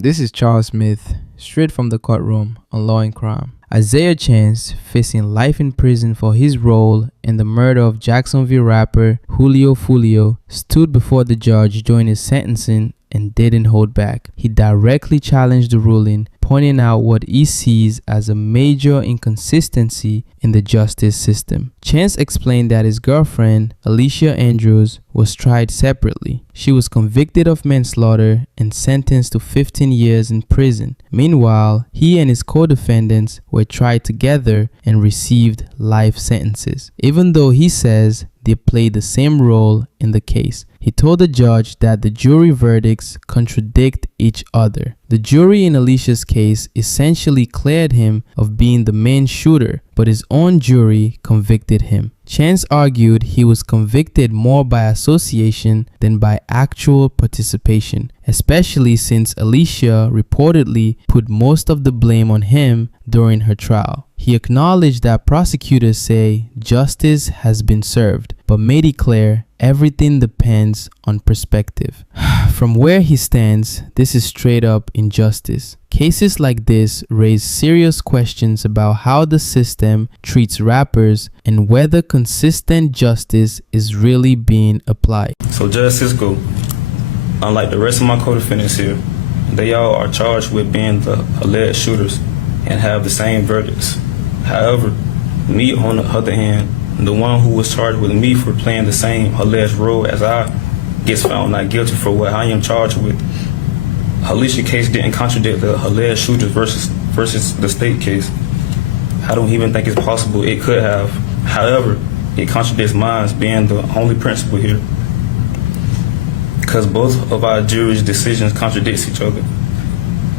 This is Charles Smith, straight from the courtroom on Law and Crime. Isaiah Chance, facing life in prison for his role in the murder of Jacksonville rapper Foolio, stood before the judge during his sentencing and didn't hold back. He directly challenged the ruling, pointing out what he sees as a major inconsistency in the justice system. Chance explained that his girlfriend, Alicia Andrews, was tried separately. She was convicted of manslaughter and sentenced to 15 years in prison. Meanwhile, he and his co-defendants were tried together and received life sentences, even though he says they played the same role in the case. He told the judge that the jury verdicts contradict each other. The jury in Alicia's case essentially cleared him of being the main shooter, but his own jury convicted him. Chance argued he was convicted more by association than by actual participation, especially since Alicia reportedly put most of the blame on him during her trial. He acknowledged that prosecutors say justice has been served, but made it clear everything depends on perspective. From where he stands, this is straight up injustice. Cases like this raise serious questions about how the system treats rappers and whether consistent justice is really being applied. So Judge Cisco, unlike the rest of my co-defendants here, they all are charged with being the alleged shooters and have the same verdicts. However, me on the other hand, the one who was charged with me for playing the same alleged role as I gets found not guilty for what I am charged with. Alicia's case didn't contradict the alleged shooters versus the state case. I don't even think it's possible it could have. However, it contradicts mine being the only principle here, because both of our jury's decisions contradict each other.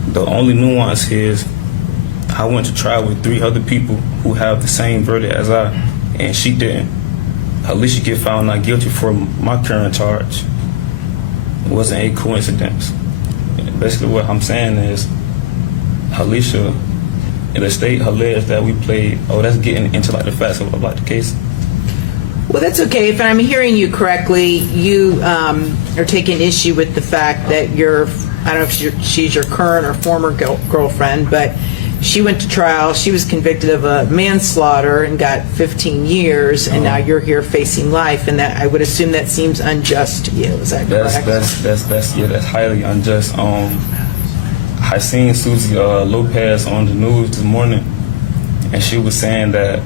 The only nuance is I went to trial with 3 other people who have the same verdict as I, and she didn't. Alicia get found not guilty for my current charge. It wasn't a coincidence. Basically what I'm saying is Alicia and the state alleged that we played, that's getting into like the facts of like the case. Well, that's okay. If I'm hearing you correctly, you are taking issue with the fact that I don't know if she's your current or former girlfriend, but she went to trial. She was convicted of a manslaughter and got 15 years, and now you're here facing life. And that I would assume that seems unjust to you. Is that correct? That's highly unjust. I seen Susie Lopez on the news this morning, and she was saying that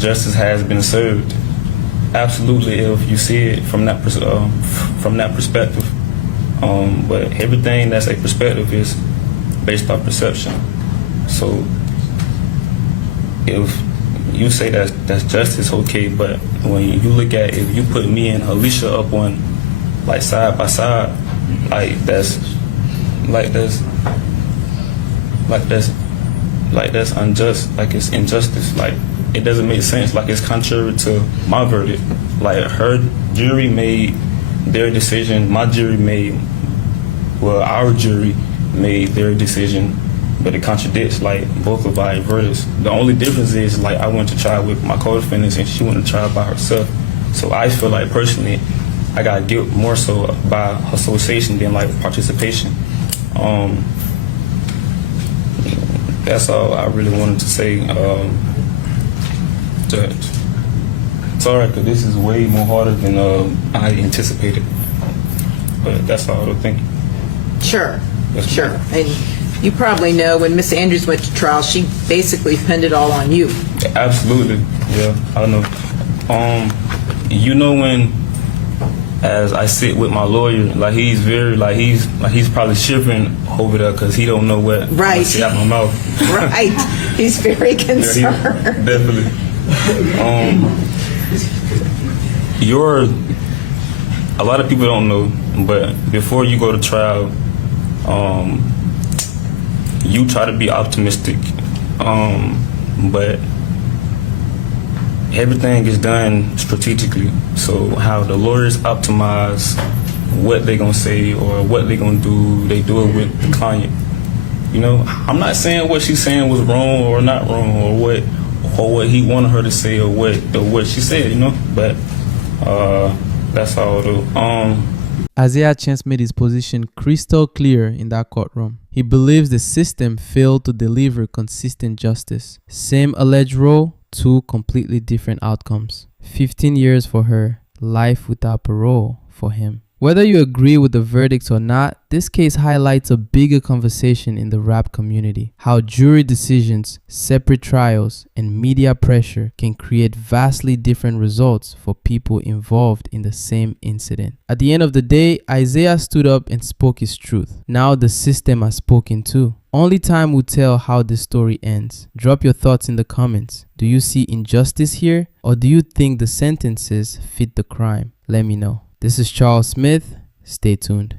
justice has been served. Absolutely, if you see it from that perspective. But everything that's a perspective is based on perception. So if you say that's justice, okay, but when you look at, if you put me and Alicia up on like side by side, that's unjust, like it's injustice, like it doesn't make sense, like it's contrary to my verdict. Like her jury made their decision, our jury made their decision, but it contradicts like both of our verdicts. The only difference is like I went to trial with my co-defendants and she went to trial by herself. So I feel like personally I got guilt more so by association than like participation. That's all I really wanted to say, Judge. Sorry, because this is way more harder than I anticipated. But that's all. Thank you. Sure. Sure. And you probably know when Miss Andrews went to trial, she basically pinned it all on you. Absolutely. Yeah, I know. You know, when as I sit with my lawyer, like he's very he's probably shivering over there because he don't know what I say out my mouth. Right. He's very concerned. Yeah, definitely. A lot of people don't know, but before you go to trial, you try to be optimistic, but everything is done strategically. So how the lawyers optimize what they're gonna say or what they're gonna do, they do it with the client. You know, I'm not saying what she's saying was wrong or not wrong, or what he wanted her to say, or what she said. You know, but that's all. Isaiah Chance made his position crystal clear in that courtroom. He believes the system failed to deliver consistent justice. Same alleged role, two completely different outcomes. 15 years for her, life without parole for him. Whether you agree with the verdicts or not, this case highlights a bigger conversation in the rap community. How jury decisions, separate trials, and media pressure can create vastly different results for people involved in the same incident. At the end of the day, Isaiah stood up and spoke his truth. Now the system has spoken too. Only time will tell how this story ends. Drop your thoughts in the comments. Do you see injustice here, or do you think the sentences fit the crime? Let me know. This is Charles Smith. Stay tuned.